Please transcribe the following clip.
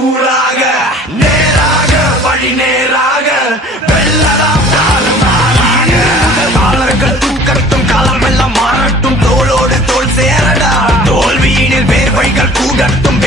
தூளாக நேராக வழி நேராக வெள்ளலாம் தூக்கட்டும் களமெல்லாம் மாறட்டும் தோளோடு தோல் சேரடா தோல்வியினில் வேர்வைகள் கூடட்டும்